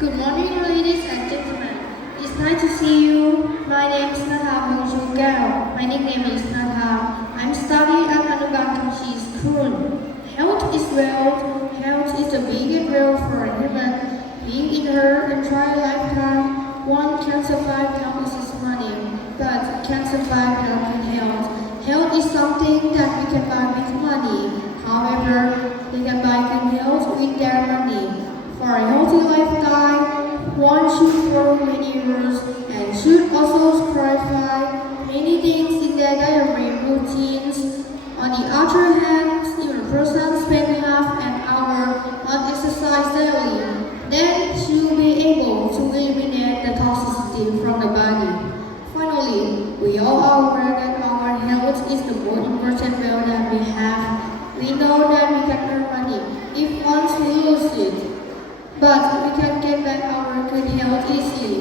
Good morning, ladies and gentlemen. It's nice to see you. My name is Natha Bongju Gao. My nickname is Natha. I'm studying at Anugankamshi School. Health is wealth. Health is the biggest wealth for a human being in her entire lifetime. One can survive without his money, but can't survive without good health. Health is something that we can buy with money. However, we can buy good health with their money. For a healthy lifestyle, one should follow many rules and should also clarify many things in their dietary routines. On the other hand, if a person spends half an hour on exercise daily, then she will be able to eliminate the toxicity from the body. Finally, we all are aware that our health is the most important wealth that we have. We know that we can earn money if once we lose it. But we can get back our good health easily.